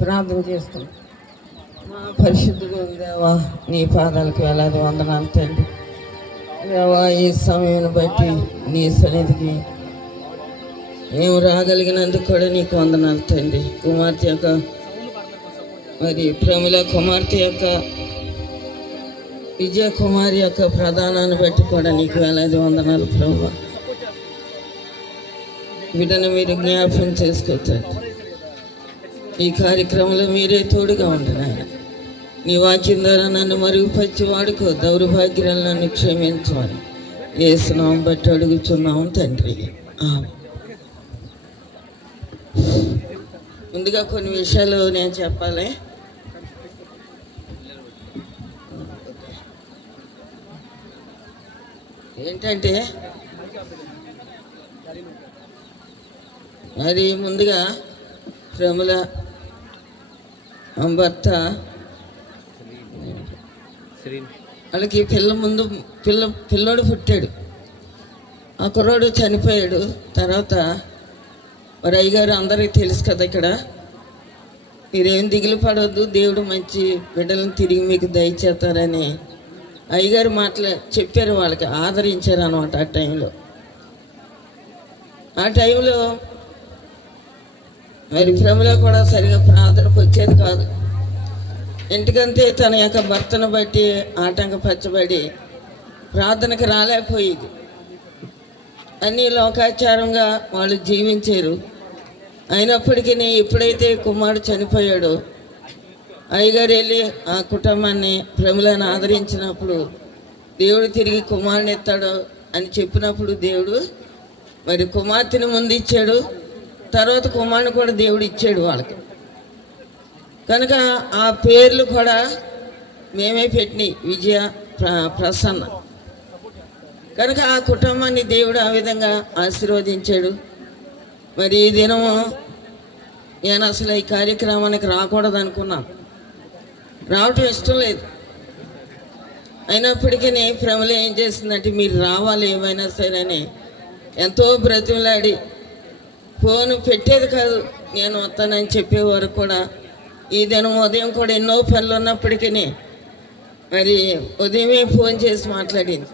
ప్రార్థన చేసుకుంటాం. మా పరిశుద్ధుడు దేవా, నీ పాదాలకు వేలాది వందనాలు తండ్రి. దేవా, ఈ సమయం బట్టి నీ సన్నిధికి మేము రాగలిగినందుకు కూడా నీకు వందనాలు తండ్రి. కుమార్తె యొక్క మరి ప్రమిళ కుమార్తె యొక్క విజయ కుమారి యొక్క ప్రధానాన్ని బట్టి కూడా నీకు వేలాది వందనాలు ప్రభువా. వీటిని మీరు జ్ఞాపకం చేసుకోవచ్చు. ఈ కార్యక్రమంలో మీరే తోడుగా ఉండండి ఆయన. నీ వాక్యం ద్వారా నన్ను మరుగుపరిచి వాడుకో, దౌర్భాగ్యాలను నన్ను క్షమించమని యేసునామం బట్టి అడుగుతున్నాము తండ్రి. ముందుగా కొన్ని విషయాలు నేను చెప్పాలి. ఏంటంటే మరి ముందుగా ప్రముల భర్త వాళ్ళకి పిల్లోడు పుట్టాడు. ఆ కుర్రోడు చనిపోయాడు. తర్వాత మరి అయ్యగారు అందరికీ తెలుసు కదా, ఇక్కడ మీరేం దిగులు పడవద్దు, దేవుడు మంచి బిడ్డలను తిరిగి మీకు దయచేస్తారని అయ్యగారు చెప్పారు, వాళ్ళకి ఆదరించారు అనమాట. ఆ టైంలో మరి ప్రముల కూడా సరిగా ప్రార్థనకు వచ్చేది కాదు. ఎందుకంటే తన యొక్క భర్తను బట్టి ఆటంకపరచబడి ప్రార్థనకు రాలేకపోయేది. అన్నీ లోకాచారంగా వాళ్ళు జీవించారు. అయినప్పటికీ ఎప్పుడైతే కుమారుడు చనిపోయాడో అయ్యగారు వెళ్ళి ఆ కుటుంబాన్ని ప్రములను ఆదరించినప్పుడు దేవుడు తిరిగి కుమారుని ఎత్తాడు అని చెప్పినప్పుడు దేవుడు మరి కుమార్తెని ముందు ఇచ్చాడు. తర్వాత కుమారుని కూడా దేవుడు ఇచ్చాడు వాళ్ళకి. కనుక ఆ పేర్లు కూడా మేమే పెట్టినాయి, విజయ, ప్రసన్న. కనుక ఆ కుటుంబాన్ని దేవుడు ఆ విధంగా ఆశీర్వదించాడు. మరి ఈ దినము నేను అసలు ఈ కార్యక్రమానికి రాకూడదు అనుకున్నాను, రావటం ఇష్టం లేదు. అయినప్పటికీ ప్రముల ఏం చేసిందంటే మీరు రావాలి ఏమైనా సరే అని ఎంతో బ్రతిమలాడి, ఫోను పెట్టేది కాదు, నేను వస్తానని చెప్పేవారు కూడా. ఈ దినం ఉదయం కూడా ఎన్నో పనులు ఉన్నప్పటికీ మరి ఉదయమే ఫోన్ చేసి మాట్లాడింది.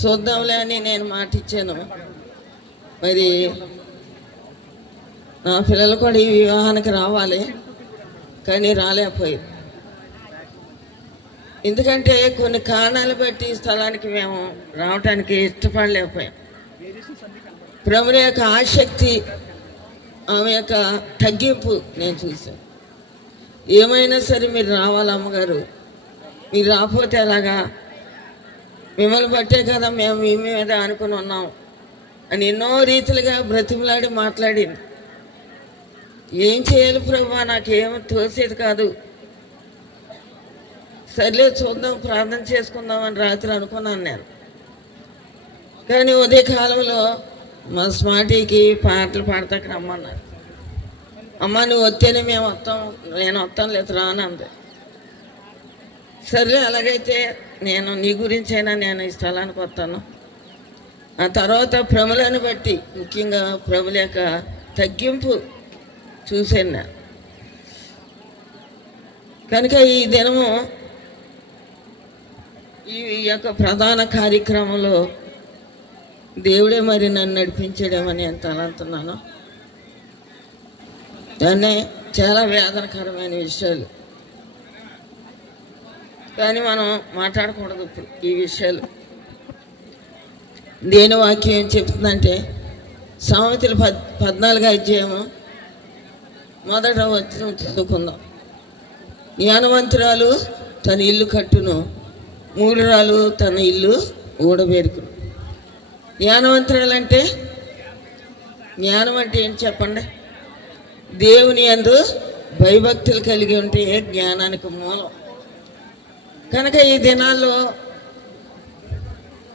చూద్దాంలే అని నేను మాట ఇచ్చాను. మరి నా పిల్లలు కూడా ఈ వివాహానికి రావాలి, కానీ రాలేకపోయింది. ఎందుకంటే కొన్ని కారణాలు బట్టి ఈ స్థలానికి మేము రావటానికి ఇష్టపడలేకపోయాం. ప్రముల యొక్క ఆసక్తి, ఆమె యొక్క తగ్గింపు నేను చూశాను. ఏమైనా సరే మీరు రావాలి అమ్మగారు, మీరు రాకపోతే ఎలాగా, మిమ్మల్ని బట్టే కదా మేము మీ మీద అనుకుని ఉన్నాం అని ఎన్నో రీతిలుగా బ్రతిమలాడి మాట్లాడింది. ఏం చేయాలి ప్రభా, నాకేమో తోసేది కాదు. సర్లే చూద్దాం, ప్రార్థన చేసుకుందామని రాత్రి అనుకున్నాను నేను. కానీ ఉదయకాలంలో మా స్మార్టీకి పాటలు పాడతాకి రమ్మన్నారు. అమ్మ నువ్వు వస్తేనే మేము వస్తాం, నేను వస్తాను లేదు రానంది. సర్లే అలాగైతే నేను నీ గురించైనా నేను ఈ స్థలానికి వస్తాను. ఆ తర్వాత ప్రములను బట్టి, ముఖ్యంగా ప్రముల యొక్క తగ్గింపు చూశాను నేను. కనుక ఈ దినము ఈ యొక్క ప్రధాన కార్యక్రమంలో దేవుడే మరి నన్ను నడిపించడమని ఎంత అనుకున్నాను. దాన్నే చాలా వేదనకరమైన విషయాలు, కానీ మనం మాట్లాడకూడదు ఇప్పుడు ఈ విషయాలు. దేని వాక్యం ఏం చెప్తుందంటే సామెతలు 14వ అధ్యాయము మొదట వచనం చదువుకుందాం. జ్ఞానవంతురాలు తన ఇల్లు కట్టును, మూఢురాలు తన ఇల్లు ఊడబెరుకును. జ్ఞానవంతురాలు అంటే, జ్ఞానం అంటే ఏంటి చెప్పండి? దేవుని యందు భయభక్తులు కలిగి ఉంటే జ్ఞానానికి మూలం. కనుక ఈ దినాల్లో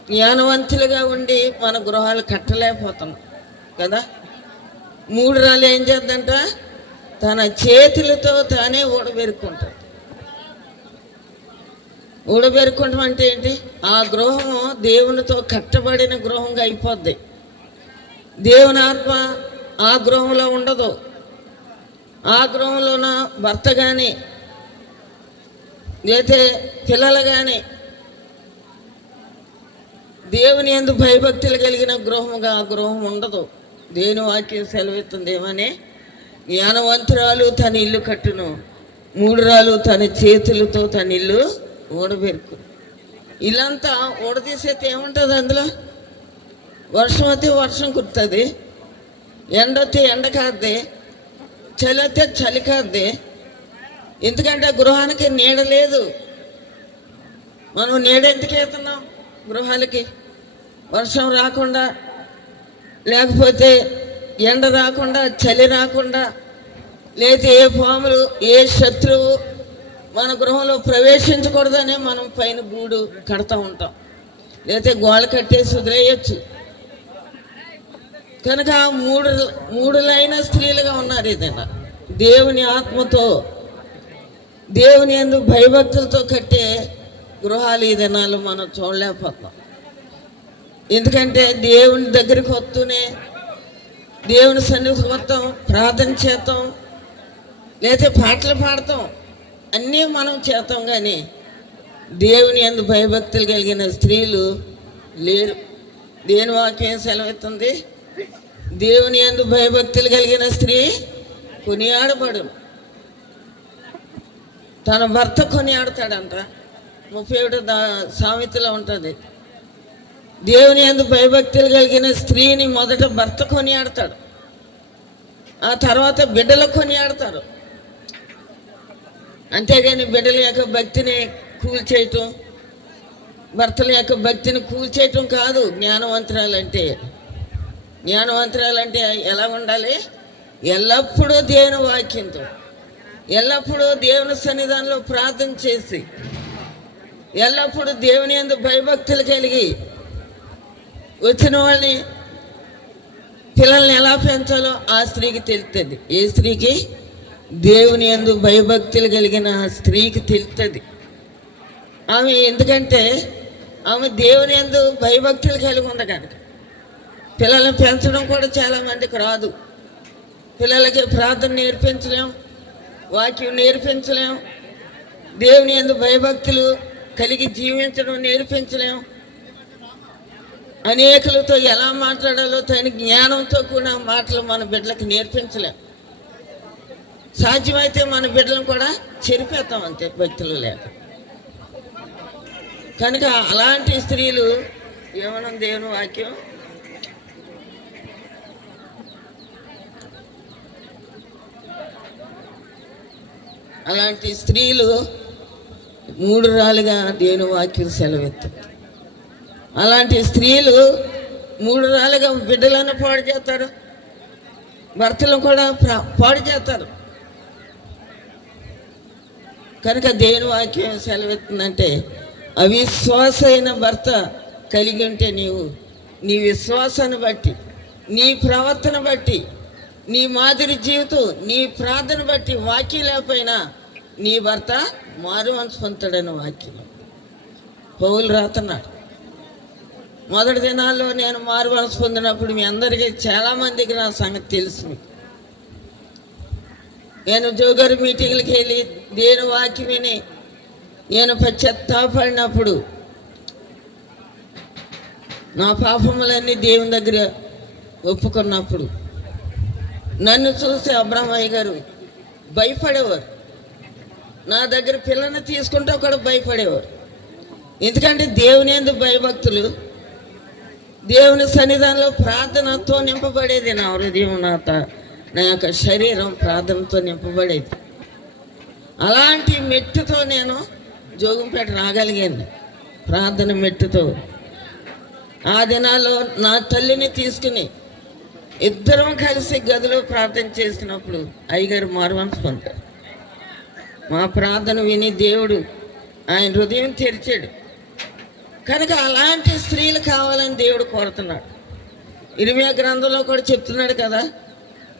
జ్ఞానవంతులుగా ఉండి మన గృహాలు కట్టలేకపోతున్నాం కదా. మూఢురాలు ఏం చేద్దంట, తన చేతులతో తానే ఊడబెరుక్కుంటాడు. ఊడబెరుక్కుంటాం అంటే ఏంటి? ఆ గృహము దేవునితో కట్టబడిన గృహంగా అయిపోద్ది. దేవుని ఆత్మ ఆ గృహంలో ఉండదు. ఆ గృహంలోన భర్త కానీ అయితే పిల్లలు కానీ దేవుని యందు భయభక్తులు కలిగిన గృహముగా ఆ గృహం ఉండదు. దేని వాక్యం సెలవిస్తుంది ఏమని, జ్ఞానవంతురాలు తన ఇల్లు కట్టును, మూడురాలు తన చేతులతో తన ఇల్లు ఊడబెరుకు. ఇల్లంతా ఊడదీసేస్తే ఏముంటుంది అందులో? వర్షం అయితే వర్షం కుడుతుంది, ఎండ వస్తే ఎండ కాద్ది, చలి వస్తే చలి కాద్ది. ఎందుకంటే గృహానికి నీడ లేదు. మనం నీడ ఎందుకు వేస్తున్నాం గృహాలకి? వర్షం రాకుండా, లేకపోతే ఎండ రాకుండా, చలి రాకుండా, లేదా ఏ పాములు ఏ శత్రువు మన గృహంలో ప్రవేశించకూడదనే మనం పైన గూడు కడతా ఉంటాం, లేకపోతే గోడ కట్టేసి వదిలేయచ్చు. కనుక మూడులైన స్త్రీలుగా ఉన్నారు. ఏదైనా దేవుని ఆత్మతో దేవుని యందు భయభక్తులతో కట్టే గృహాలు ఈ దినాలు మనం చూడలేకపోతున్నాం. ఎందుకంటే దేవుని దగ్గరికి వస్తూనే దేవుని సన్నిధికి వస్తాం, ప్రార్థన చేస్తాం, లేకపోతే పాటలు పాడతాం, అన్నీ మనం చేస్తాం. కానీ దేవుని యందు భయభక్తులు కలిగిన స్త్రీలు లేరు. దేని వాక్యం సెలవుతుంది? దేవుని యందు భయభక్తులు కలిగిన స్త్రీ కొనియాడబడు. తన భర్త కొనియాడతాడంట. 37 సామెతలో ఉంటుంది. దేవుని యందు భయభక్తులు కలిగిన స్త్రీని మొదట భర్త కొనియాడతాడు, ఆ తర్వాత బిడ్డలు కొనియాడతారు. అంతేగాని బిడ్డల యొక్క భక్తిని కూల్చేయటం, భర్తల యొక్క భక్తిని కూల్చేయటం కాదు. జ్ఞానవంతురాలంటే ఎలా ఉండాలి? ఎల్లప్పుడూ దేవుని వాక్యంతో, ఎల్లప్పుడూ దేవుని సన్నిధానంలో ప్రార్థన చేసి, ఎల్లప్పుడూ దేవుని యందు భయభక్తులు కలిగి వచ్చిన వాళ్ళని, పిల్లల్ని ఎలా పెంచాలో ఆ స్త్రీకి తెలుస్తుంది. ఏ స్త్రీకి? దేవుని యందు భయభక్తులు కలిగిన స్త్రీకి తెలుస్తుంది. ఆమె ఎందుకంటే ఆమె దేవుని యందు భయభక్తులు కలిగి ఉంది కనుక. పిల్లల్ని పెంచడం కూడా చాలామందికి రాదు. పిల్లలకి ప్రార్థన నేర్పించలేం, వాక్యం నేర్పించలేం, దేవుని యందు భయభక్తులు కలిగి జీవించడం నేర్పించలేం, అనేకులతో ఎలా మాట్లాడాలో తన జ్ఞానంతో కూడా మాటలు మన బిడ్డలకు నేర్పించలేం. సాధ్యమైతే మన బిడ్డలను కూడా చెరిపేస్తాం అంతే, భక్తులు లేక. కనుక అలాంటి స్త్రీలు ఏమన్నా దేవుని వాక్యం అలాంటి స్త్రీలు మూడురాలుగా దేవుని వాక్యం సెలవెత్తుంది. అలాంటి స్త్రీలు మూడురాలుగా బిడ్డలను పాడు చేస్తారు, భర్తలను కూడా పాడు చేస్తారు. కనుక దేవుని వాక్యం సెలవెత్తుందంటే, అవిశ్వాసైన భర్త కలిగి ఉంటే నీ విశ్వాసాన్ని బట్టి, నీ ప్రవర్తన బట్టి, నీ మాదిరి జీవితం, నీ ప్రార్థన బట్టి, వాక్యం లేకపోయినా నీ భర్త మారుమనసు పొందుతాడని వాక్యం పౌలు రాస్తున్నాడు. మొదటి దినాల్లో నేను మారుమనసు పొందినప్పుడు మీ అందరికీ చాలామందికి నా సంగతి తెలుసు. నేను జోగారు మీటింగ్లకి వెళ్ళి దేవుని వాక్యం విని నేను పశ్చాత్తాపడినప్పుడు, నా పాపములన్నీ దేవుని దగ్గర ఒప్పుకున్నప్పుడు నన్ను చూసి అబ్రహ్మయ్య గారు భయపడేవారు. నా దగ్గర పిల్లని తీసుకుంటే కూడా భయపడేవారు. ఎందుకంటే దేవుని యందు భయభక్తులు, దేవుని సన్నిధానంలో ప్రార్థనతో నింపబడేది. నా హృదయం, నా యొక్క శరీరం ప్రార్థనతో నింపబడేది. అలాంటి మెట్టుతో నేను జోగంపేట రాగలిగాను, ప్రార్థన మెట్టుతో. ఆ దినాల్లో నా తల్లిని తీసుకుని ఇద్దరం కలిసి గదిలో ప్రార్థన చేసినప్పుడు అయ్యగారు మారుమనసు పొందారు. మా ప్రార్థన విని దేవుడు ఆయన హృదయం తెరిచాడు. కనుక అలాంటి స్త్రీలు కావాలని దేవుడు కోరుతున్నాడు. ఇర్మీయా గ్రంథంలో కూడా చెప్తున్నాడు కదా,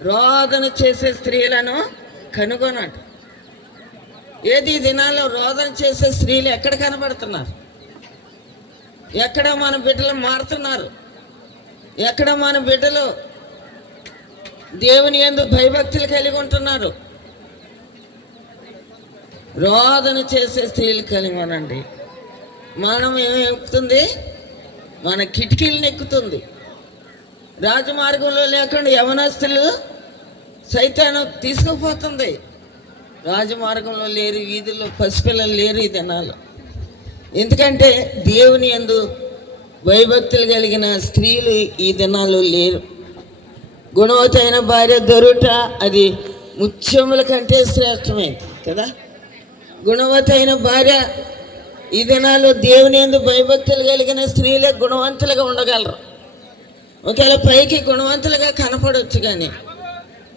రోదన చేసే స్త్రీలను కనుగొన్నాడు. ఏది దినాల్లో రోదన చేసే స్త్రీలు ఎక్కడ కనబడుతున్నారు? ఎక్కడ మన బిడ్డలు మారుతున్నారు? ఎక్కడ మన బిడ్డలు దేవుని యందు భయభక్తులు కలిగి ఉంటున్నారు? రోదన చేసే స్త్రీలు కలిగి ఉనండి. మనం ఏమి ఎక్కుతుంది? మన కిటికీలను ఎక్కుతుంది. రాజమార్గంలో లేకుండా యవనస్తులు సైతాను తీసుకుపోతుంది. రాజమార్గంలో లేరు, వీధుల్లో పసిపిల్లలు లేరు ఈ దినాలు. ఎందుకంటే దేవుని యందు భయభక్తులు కలిగిన స్త్రీలు ఈ దినాలు లేరు. గుణవతైన భార్య దొరుట అది ముత్యముల కంటే శ్రేష్టమైంది కదా. గుణవతైన భార్య ఈ దినాలు దేవుని యందు భయభక్తులు కలిగిన స్త్రీలే గుణవంతులుగా ఉండగలరు. ఒకవేళ పైకి గుణవంతులుగా కనపడవచ్చు, కానీ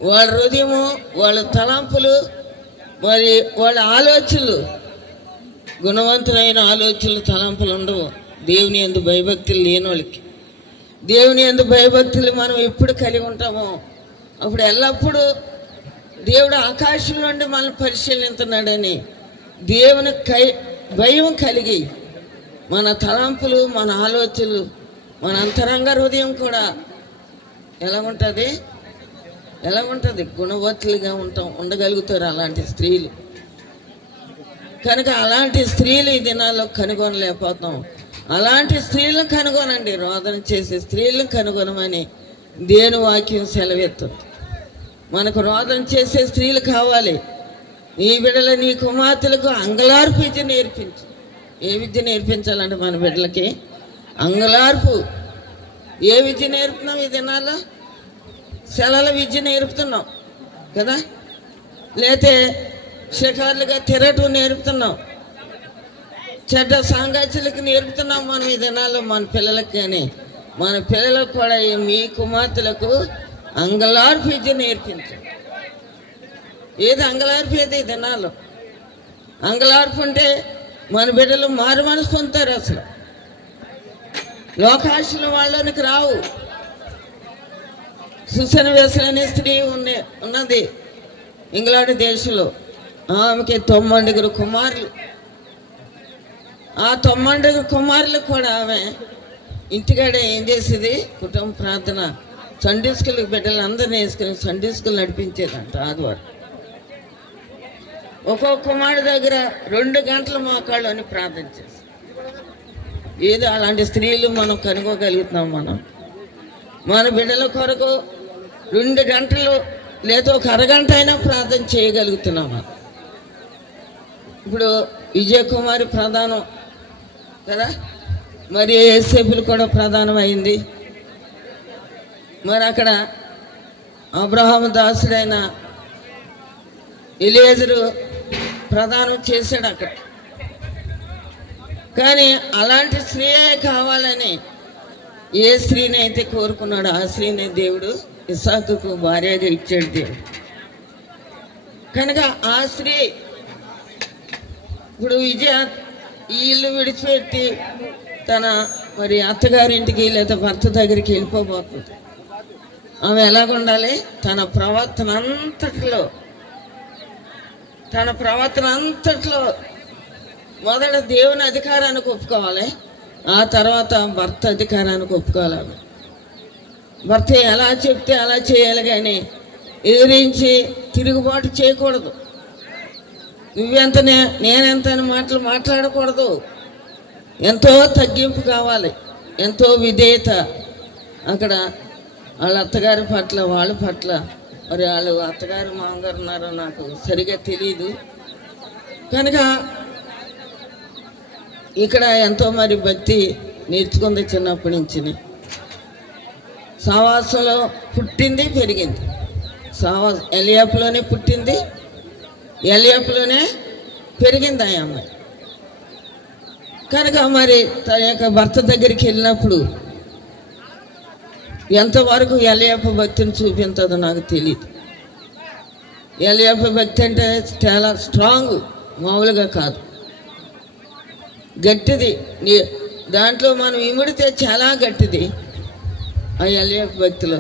వాళ్ళ హృదయము, వాళ్ళ తలంపులు, మరి వాళ్ళ ఆలోచనలు గుణవంతులైన ఆలోచనలు, తలంపులు ఉండవు దేవుని యందు భయభక్తులు లేని వాళ్ళకి. దేవుని యందు భయభక్తులు మనం ఎప్పుడు కలిగి ఉంటామో అప్పుడు ఎల్లప్పుడూ దేవుడు ఆకాశం నుండి మనల్ని పరిశీలిస్తున్నాడని దేవుని భయం కలిగి మన తలంపులు, మన ఆలోచనలు, మన అంతరంగ హృదయం కూడా ఎలా ఉంటుంది? గుణవతులుగా ఉండగలుగుతారు అలాంటి స్త్రీలు. కనుక అలాంటి స్త్రీలు ఈ దినాల్లో కనుగొనలేకపోతాం. అలాంటి స్త్రీలను కనుగొనండి. రోదన చేసే స్త్రీలను కనుగొనమని దేవుని వాక్యం సెలవెత్తుంది. మనకు రోదన చేసే స్త్రీలు కావాలి. నీ బిడ్డలు, నీ కుమార్తెలకు అంగలార్పు విద్య నేర్పించు. ఏ విద్య నేర్పించాలంటే మన బిడ్డలకి అంగలార్పు. ఏ విద్య నేర్పుతున్నాం ఈ దినాల్లో? సెలల విద్య నేర్పుతున్నాం కదా, లేతే షికార్లుగా తిరగటం నేర్పుతున్నాం, చెడ్డ సాంగత్యాలకు నేర్పుతున్నాం మనం ఈ దినాల్లో మన పిల్లలకి. కానీ మన పిల్లలకు కూడా మీ కుమార్తెలకు అంగలార్పు విద్య నేర్పించు. ఏది అంగలార్పు? ఏది ఈ దినాల్లో అంగలార్పు అంటే మన బిడ్డలు మారు మనసు పొందుతారు. అసలు లోకాశలు వాళ్ళనికి రావు. సుసన వేసన అనే స్త్రీ ఉన్నది ఇంగ్లాండ్ దేశంలో. ఆమెకి 9 కుమారులు. ఆ 9 కుమారులు కూడా ఆమె ఇంటికాడే ఏం చేసేది? కుటుంబ ప్రార్థన, సండే స్కూల్కి బిడ్డలు అందరినీ వేసుకుని సండే స్కూల్ నడిపించేదంట ఆదివారం. ఒక్కొక్క కుమారుడు దగ్గర 2 గంటలు మోకాళ్ళు అని ప్రార్థన చేసి. ఏదో అలాంటి స్త్రీలు మనం కనుగోగలుగుతున్నాం. మన బిడ్డల కొరకు 2 గంటలు లేదా ఒక అరగంట అయినా ప్రార్థన చేయగలుగుతున్నామా? ఇప్పుడు విజయకుమారి ప్రధానం కదా, మరి యేసేపులు కూడా ప్రధానం అయింది. మరి అక్కడ అబ్రహాము దాసుడైన ఎలియేజరు ప్రదానం చేశాడు అక్కడ. కానీ అలాంటి స్త్రీయే కావాలని ఏ స్త్రీని అయితే కోరుకున్నాడో ఆ స్త్రీని దేవుడు ఇస్సాకుకు భార్యగా ఇచ్చాడు దేవుడు. కనుక ఆ స్త్రీ ఇప్పుడు ఈ ఇల్లు విడిచిపెట్టి తన మరి అత్తగారింటికి లేదా భర్త దగ్గరికి వెళ్ళిపోబోతుంది. ఆమె ఎలాగుండాలి? తన ప్రవర్తన అంతట్లో మొదట దేవుని అధికారానికి ఒప్పుకోవాలి, ఆ తర్వాత భర్త అధికారానికి ఒప్పుకోవాలి. ఆమె భర్త ఎలా చెప్తే అలా చేయాలి, కానీ ఎదిరించి తిరుగుబాటు చేయకూడదు. నువ్వెంతనే నేనెంత అని మాట్లాడకూడదు. ఎంతో తగ్గింపు కావాలి, ఎంతో విధేయత. అక్కడ వాళ్ళ అత్తగారి పట్ల, వాళ్ళ పట్ల, మరి వాళ్ళు అత్తగారు మామగారు ఉన్నారో నాకు సరిగా తెలియదు. కనుక ఇక్కడ ఎంతో మరి భక్తి నేర్చుకుంది చిన్నప్పటి నుంచి. సావాసంలో పుట్టింది, పెరిగింది. ఎలియాపులోనే పుట్టింది, ఎలియాపులోనే పెరిగింది ఆ అమ్మాయి. కనుక మరి తన యొక్క భర్త దగ్గరికి వెళ్ళినప్పుడు ఎంతవరకు ఎలియాపు భక్తిని చూపించదో నాకు తెలియదు. ఎలియాపు భక్తి అంటే చాలా స్ట్రాంగ్, మామూలుగా కాదు, గట్టిది. దాంట్లో మనం ఇమిడితే చాలా గట్టిది ఆ ఎలియాపు భక్తిలో.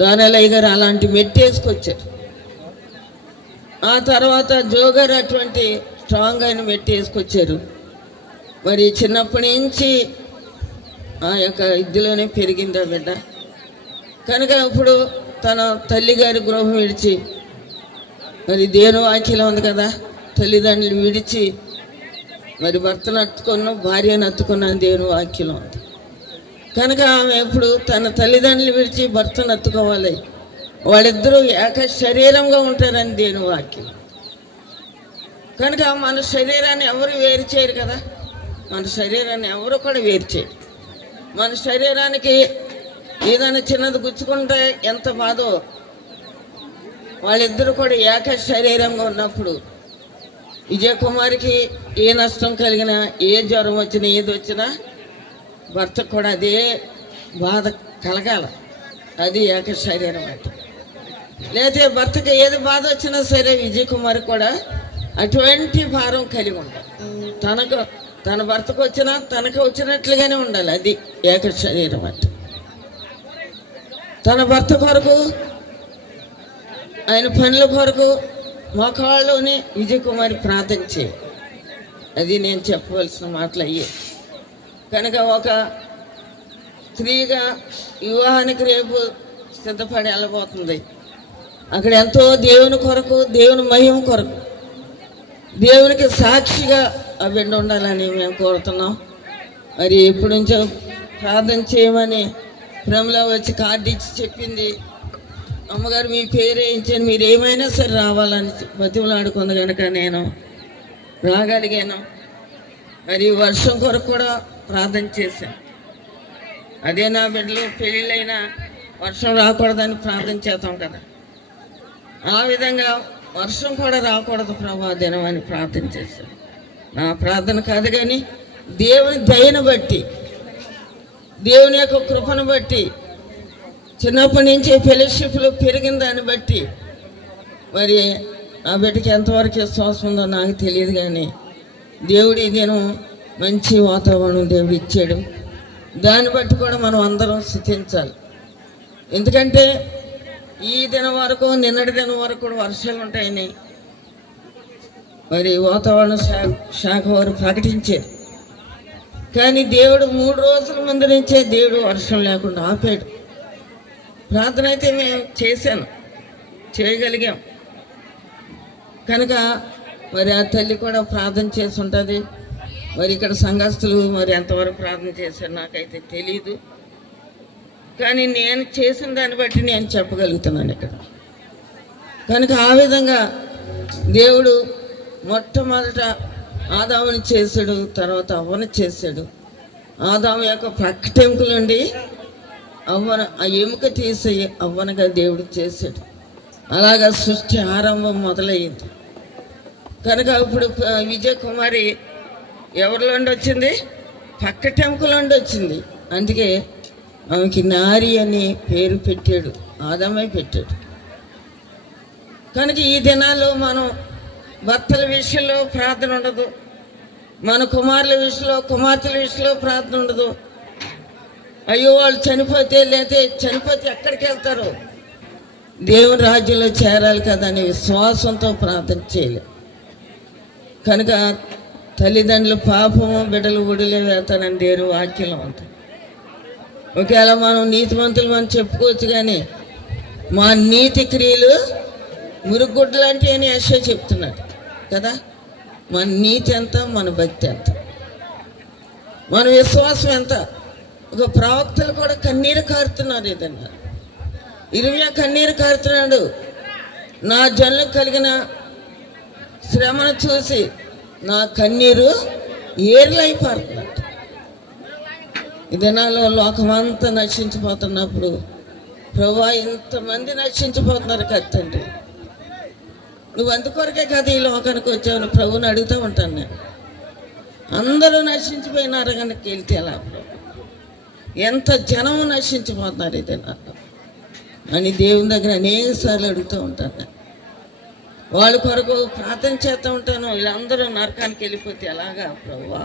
దానిలయ్య గారు అలాంటి మెట్టేసుకొచ్చారు. ఆ తర్వాత జోగారు అటువంటి స్ట్రాంగ్ అయిన మెట్టేసుకొచ్చారు. మరి చిన్నప్పటి నుంచి ఆ యొక్క ఇద్దులోనే పెరిగింది ఆ బిడ్డ. కనుక ఇప్పుడు తన తల్లిగారి గృహం విడిచి, మరి దేవుని వాక్యం ఉంది కదా, తల్లిదండ్రులు విడిచి మరి భర్తను అత్తుకున్న భార్యను అత్తుకున్న దేవుని వాక్యం ఉంది. కనుక ఆమె ఎప్పుడు తన తల్లిదండ్రులు విడిచి భర్తను అత్తుకోవాలి, వాళ్ళిద్దరూ ఏక శరీరంగా ఉంటారని దేవుని వాక్యం. కనుక మన శరీరాన్ని ఎవరు వేరు చేయరు కదా, మన శరీరాన్ని ఎవరు కూడా వేరు చేయరు. మన శరీరానికి ఏదైనా చిన్నది గుచ్చుకుంటే ఎంత బాధో, వాళ్ళిద్దరూ కూడా ఏక శరీరంగా ఉన్నప్పుడు విజయకుమారికి ఏ నష్టం కలిగినా, ఏ జ్వరం వచ్చినా, ఏది వచ్చినా భర్తకు కూడా అదే బాధ కలగాల. అది ఏక శరీరం అంటే. లేకపోతే భర్తకి ఏది బాధ వచ్చినా సరే విజయకుమారి కూడా అటువంటి భారం కలిగి ఉండాలి. తన భర్తకు వచ్చినా తనకు వచ్చినట్లుగానే ఉండాలి. అది ఏక శరీరం అంటే. తన భర్త కొరకు, ఆయన పనుల కొరకు మోకాళ్ళలోనే విజయకుమారి ప్రార్థన చేయి. అది నేను చెప్పవలసిన మాటలు అయ్యే. కనుక ఒక స్త్రీగా వివాహానికి రేపు సిద్ధపడి వెళ్ళబోతుంది. అక్కడ ఎంతో దేవుని కొరకు, దేవుని మహిమ కొరకు, దేవునికి సాక్షిగా ఆ బిడ్డ ఉండాలని మేము కోరుతున్నాం. మరి ఎప్పటి నుంచో ప్రార్థన చేయమని ప్రమిళ వచ్చి కార్డు ఇచ్చి చెప్పింది. అమ్మగారు మీ పేరు వేయించాను, మీరు ఏమైనా సరే రావాలని బతిమలాడుకుంది. కనుక నేను రాగలిగాను. మరి వర్షం కొరకు కూడా ప్రార్థన చేశాను. అదే నా బిడ్డలు పెళ్ళిళ్ళైనా వర్షం రాకూడదని ప్రార్థన చేస్తాం కదా, ఆ విధంగా వర్షం కూడా రాకూడదు ప్రభా దినం అని ప్రార్థన చేశాను. నా ప్రార్థన కాదు కానీ దేవుని దయను బట్టి, దేవుని యొక్క కృపను బట్టి, చిన్నప్పటి నుంచి ఫెలోషిప్లో పెరిగిన దాన్ని బట్టి మరి ఆ బిడ్డకి ఎంతవరకు విశ్వాసం ఉందో నాకు తెలియదు. కానీ దేవుడు ఇదేను మంచి వాతావరణం దేవుడు ఇచ్చాడు. దాన్ని బట్టి కూడా మనం అందరం స్తుతించాలి. ఎందుకంటే ఈ దినం వరకు, నిన్నటి దినం వరకు కూడా వర్షాలు ఉంటాయని మరి వాతావరణ శాఖ వారు ప్రకటించారు. కానీ దేవుడు 3 రోజుల ముందు నుంచే దేవుడు వర్షం లేకుండా ఆపాడు. ప్రార్థన అయితే మేము చేయగలిగాం. కనుక మరి ఆ తల్లి కూడా ప్రార్థన చేసి ఉంటుంది. మరి ఇక్కడ సంఘస్థులు మరి ఎంతవరకు ప్రార్థన చేశారు నాకైతే తెలీదు. కానీ నేను చేసిన దాన్ని బట్టి నేను చెప్పగలుగుతున్నాను ఇక్కడ. కనుక ఆ విధంగా దేవుడు మొట్టమొదట ఆదాముని చేశాడు, తర్వాత అవ్వను చేశాడు. ఆదాము యొక్క ప్రక్కటెముకలుండి అవ్వన ఆ ఎముక తీసి అవ్వనగా దేవుడు చేశాడు. అలాగా సృష్టి ఆరంభం మొదలయ్యింది. కనుక ఇప్పుడు విజయకుమారి ఎవరిలోండి వచ్చింది? పక్కటెముకలోండి వచ్చింది. అందుకే ఆమెకి నారి అని పేరు పెట్టాడు, ఆదామే పెట్టాడు. కనుక ఈ దినాల్లో మనం భర్తల విషయంలో ప్రార్థన ఉండదు, మన కుమారుల విషయంలో, కుమార్తెల విషయంలో ప్రార్థన ఉండదు. అయ్యో వాళ్ళు చనిపోతే, లేతే చనిపోతే ఎక్కడికి వెళ్తారు? దేవుని రాజ్యంలో చేరాలి కదా అనే విశ్వాసంతో ప్రార్థన చేయలేదు. కనుక తల్లిదండ్రులు పాపము బిడ్డలు ఒడిలే వేస్తానని దేవుని వాక్యంలో ఉంటుంది. ఒకవేళ మనం నీతిమంతులు మనం చెప్పుకోవచ్చు, కానీ మా నీతి క్రియలు మురుగుడ్లు అంటే అని యెషయా చెప్తున్నాడు కదా. మన నీతి ఎంత, మన భక్తి ఎంత, మన విశ్వాసం ఎంత. ఒక ప్రవక్తలు కూడా కన్నీరు కారుతున్నారు. ఏదన్నా ఇర్మియా కన్నీరు కారుతున్నాడు. నా జనులకు కలిగిన శ్రమను చూసి నా కన్నీరు ఏర్లైపోతున్నాడు. ఈ దినాల్లో లోకమంతా నశించిపోతున్నప్పుడు ప్రభువా ఇంతమంది నశించిపోతున్నారు కదా తండ్రి, నువ్వు అందుకొరకే కదా ఈ లోకానికి వచ్చావు. ప్రభువుని అడుగుతూ ఉంటాను నేను. అందరూ నశించిపోయినారు కనుక వెళ్తే ఎలా ప్రభు? ఎంత జనం నశించిపోతున్నారు ఈ దినాల్లో అని దేవుని దగ్గర అనేక సార్లు అడుగుతూ ఉంటాను నేను. వాళ్ళ కొరకు ప్రార్థన చేస్తూ ఉంటాను. వీళ్ళందరూ నరకానికి వెళ్ళిపోతే ఎలాగా ప్రభువా?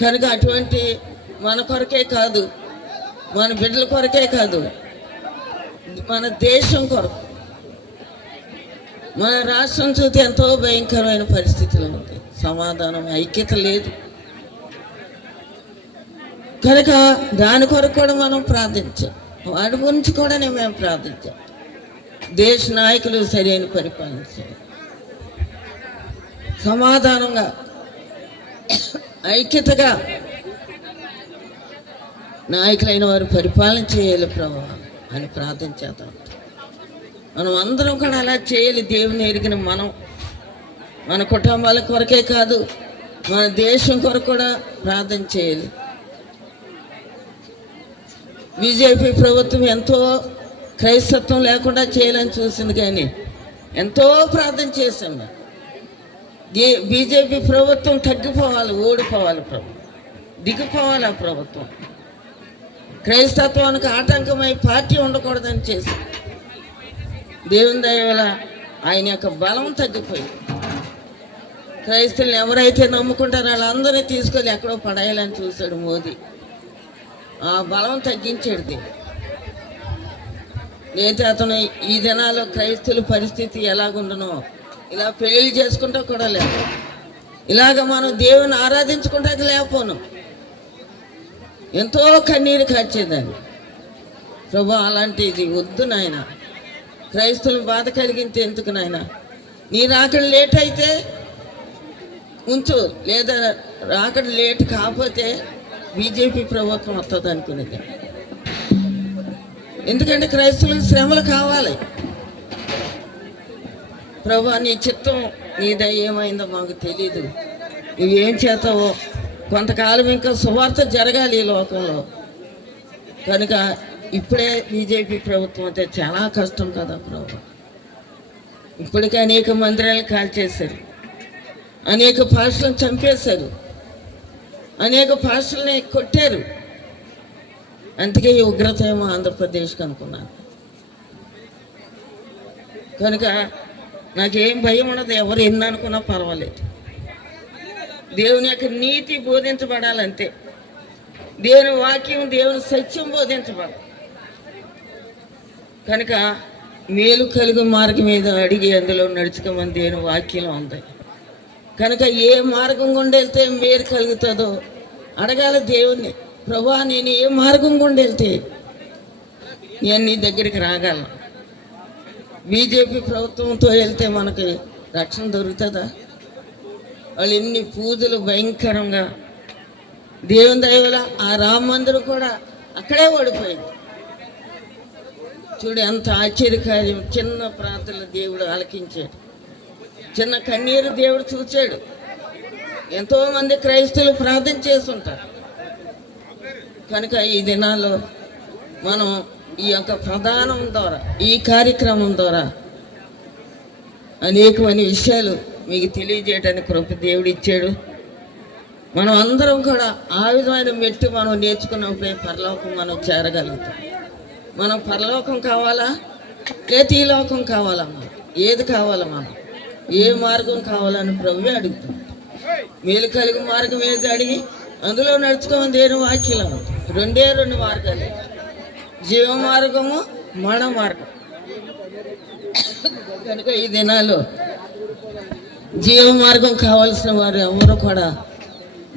కనుక అటువంటి మన కొరకే కాదు, మన బిడ్డల కొరకే కాదు, మన దేశం కొరకు, మన రాష్ట్రం చూస్తే ఎంతో భయంకరమైన పరిస్థితిలో ఉంది. సమాధానం, ఐక్యత లేదు. కనుక దాని కొరకు కూడా మనం ప్రార్థించాం. వాటి గురించి కూడా మేము ప్రార్థించాం. దేశ నాయకులు సరైన పరిపాలించాలి. సమాధానంగా ఐక్యతగా నాయకులైన వారు పరిపాలన చేయాలి ప్రభువా అని ప్రార్థన చేద్దాం. మనం అందరం కూడా అలా చేయాలి. దేవుని ఎరిగిన మనం మన కుటుంబాల కొరకే కాదు, మన దేశం కొరకు కూడా ప్రార్థన చేయాలి. బీజేపీ ప్రభుత్వం ఎంతో క్రైస్తత్వం లేకుండా చేయాలని చూసింది, కానీ ఎంతో ప్రార్థన చేశాం. బీజేపీ ప్రభుత్వం తగ్గిపోవాలి, ఓడిపోవాలి, దిగిపోవాలి. ఆ ప్రభుత్వం క్రైస్తత్వానికి ఆటంకమై పార్టీ ఉండకూడదని చేసి దేవుని దయ వల్ల ఆయన యొక్క బలం తగ్గిపోయింది. క్రైస్తవులను ఎవరైతే నమ్ముకుంటారో వాళ్ళందరినీ తీసుకొని ఎక్కడో పడేయాలని చూశాడు మోదీ. ఆ బలం తగ్గించాడు. నేనైతే అతను ఈ దినాల్లో క్రైస్తవుల పరిస్థితి ఎలాగుండనో, ఇలా పెళ్లి చేసుకుంటా కూడా లేదు, ఇలాగ మనం దేవుని ఆరాధించుకుంటా లేకపోను. ఎంతో కన్నీరు కాచేదాన్ని. ప్రభు అలాంటిది వద్దు నాయన, క్రైస్తవులు బాధ కలిగింటే ఎందుకు నాయన? నీ రాకడ లేట్ అయితే ఉంచు, లేదా రాకడ లేట్ కాకపోతే బీజేపీ ప్రభుత్వం వస్తుంది అనుకునేది. ఎందుకంటే క్రైస్తవులకు శ్రమలు కావాలి. ప్రభు నీ చిత్తం నీ దయ ఏమైందో మాకు తెలీదు, నువ్వేం చేస్తావో. కొంతకాలం ఇంకా సువార్త జరగాలి ఈ లోకంలో. కనుక ఇప్పుడే బీజేపీ ప్రభుత్వం అయితే చాలా కష్టం కదా ప్రభు. ఇప్పటికే అనేక మందిరాలు కాల్చేశారు, అనేక పాస్టర్లను చంపేశారు, అనేక పాస్టర్లని కొట్టారు. అందుకే ఈ ఉగ్రత ఏమో ఆంధ్రప్రదేశ్కి అనుకున్నాను. కనుక నాకేం భయం ఉండదు, ఎవరు ఎన్ని అనుకున్నా పర్వాలేదు. దేవుని యొక్క నీతి బోధించబడాలంతే, దేవుని వాక్యం, దేవుని సత్యం బోధించబడాలి. కనుక మేలు కలుగు మార్గం మీద అడిగి అందులో నడుచుకోమని దేవుని వాక్యం ఉంది. కనుక ఏ మార్గం గుండా వెళ్తే మేలు కలుగుతుందో అడగాలి దేవుణ్ణి. ప్రభువా నేను ఏ మార్గం గుండా వెళ్తే నేను నీ దగ్గరికి రాగలను? బీజేపీ ప్రభుత్వంతో వెళ్తే మనకి రక్షణ దొరుకుతుందా? వాళ్ళు ఎన్ని పూజలు భయంకరంగా, దేవుని దయ వల్ల ఆ రామ మందిరం కూడా అక్కడే ఓడిపోయింది. చూడు ఎంత ఆశ్చర్యకార్యం. చిన్న ప్రార్థనలు దేవుడు ఆలకించాడు, చిన్న కన్నీరు దేవుడు చూచాడు. ఎంతోమంది క్రైస్తవులు ప్రార్థన చేస్తుంటారు. కనుక ఈ దినాల్లో మనం ఈ యొక్క ప్రధానం ద్వారా, ఈ కార్యక్రమం ద్వారా అనేకమైన విషయాలు మీకు తెలియజేయడానికి కృప దేవుడు ఇచ్చాడు. మనం అందరం కూడా ఆ విధమైన మెట్టు మనం నేర్చుకున్నప్పుడే పరలోకం మనం చేరగలుగుతాం. మనం పరలోకం కావాలా లేదా ఈ లోకం కావాలా? మనం ఏది కావాలా? మనం ఏ మార్గం కావాలని ప్రభువే అడుగుతాం. మేలు కలిగి మార్గం ఏది అడిగి అందులో నడుచుకోమని దేవుని వాక్యం. రెండు మార్గాలు, జీవ మార్గము, మరణ మార్గం. కనుక ఈ దినాల్లో జీవ మార్గం కావాల్సిన వారు ఎవరు కూడా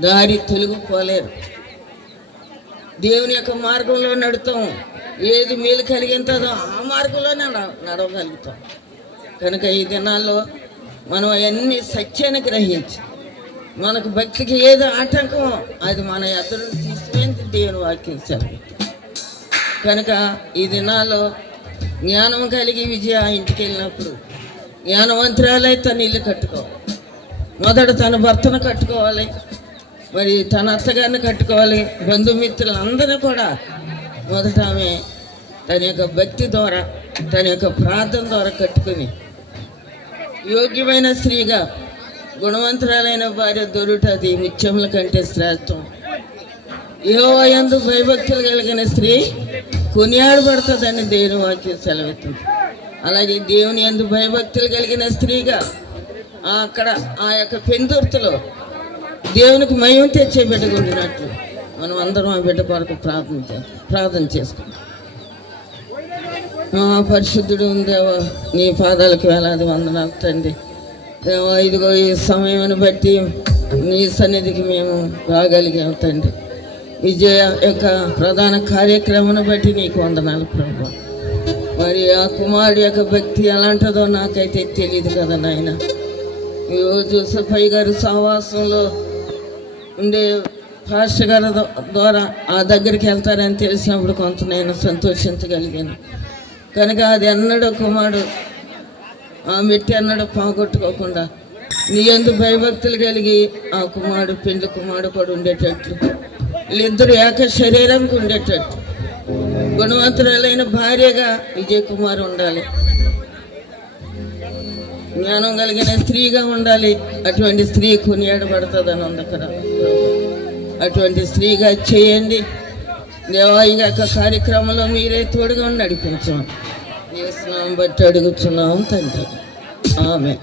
దారి తొలగిపోలేరు. దేవుని యొక్క మార్గంలో నడుతాం. ఏది మేలు కలిగిందో ఆ మార్గంలోనే నడవగలుగుతాం. కనుక ఈ దినాల్లో మనం అవన్నీ సత్యాన్ని గ్రహించి మనకు భక్తికి ఏది ఆటంకం అది మన ఎదురు తీసుకుని దేవుని వాక్యం సెలవు. కనుక ఈ దినాల్లో జ్ఞానం కలిగి విజయ ఇంటికి వెళ్ళినప్పుడు జ్ఞానవంతురాలై తన ఇల్లు కట్టుకోవాలి. మొదట తన భర్తను కట్టుకోవాలి, మరి తన అత్తగారిని కట్టుకోవాలి, బంధుమిత్రులందరినీ కూడా మొదట ఆమె తన యొక్క భక్తి ద్వారా, తన యొక్క ప్రార్థన ద్వారా కట్టుకుని యోగ్యమైన స్త్రీగా గుణవంతురాలైన భార్య దొరుకుతుంది ముత్యముల కంటే శ్రేష్టం. యెహోవా యందు భయభక్తులు కలిగిన స్త్రీ కొనియాడబడుతుందని దేవుని వాక్యం సెలవుతుంది. అలాగే దేవుని యందు భయభక్తులు కలిగిన స్త్రీగా అక్కడ ఆ యొక్క పెందుర్తిలో దేవునికి మహిమ తెచ్చే బిడ్డకుండినట్లు మనం అందరం ఆ బిడ్డ కొరకు ప్రార్థన చేసుకుంటాం. పరిశుద్ధుడు దేవా, నీ పాదాలకు వేలాది వందనాలు తండ్రి. దేవా, ఇదిగో ఈ సమయాన్ని బట్టి నీ సన్నిధికి మేము రాగలిగాం తండ్రి. విజయ యొక్క ప్రధాన కార్యక్రమాన్ని బట్టి నీకు వందనాలు ప్రభు. మరి ఆ కుమారుడు యొక్క భక్తి ఎలాంటిదో నాకైతే తెలియదు కదా నాయన. జోసఫయ్య గారి సహవాసంలో ఉండే పాస్టర్ గారి ద్వారా ఆ దగ్గరికి వెళ్తారని తెలిసినప్పుడు కొంత నేను సంతోషించగలిగాను. కనుక అది ఎన్నడూ కుమారుడు ఆ మెట్టి అన్నడూ పోగొట్టుకోకుండా నీ యందు భయభక్తులు కలిగి ఆ కుమారుడు పెండ్లి కుమారుడు కూడా ఉండేటట్లు, వీళ్ళిద్దరూ ఏక శరీరంగా ఉండేటట్టు గుణవంతురాలైన భార్యగా విజయ్ కుమార్ ఉండాలి, జ్ఞానం కలిగిన స్త్రీగా ఉండాలి. అటువంటి స్త్రీ కొనియాడబడుతుందని అందకర అటువంటి స్త్రీగా చేయండి. దేవా ఈ యొక్క కార్యక్రమంలో మీరే తోడుగా నడిపించాం. యేసు నామమున బట్టి అడుగుచున్నాం తండ్రి, ఆమేన్.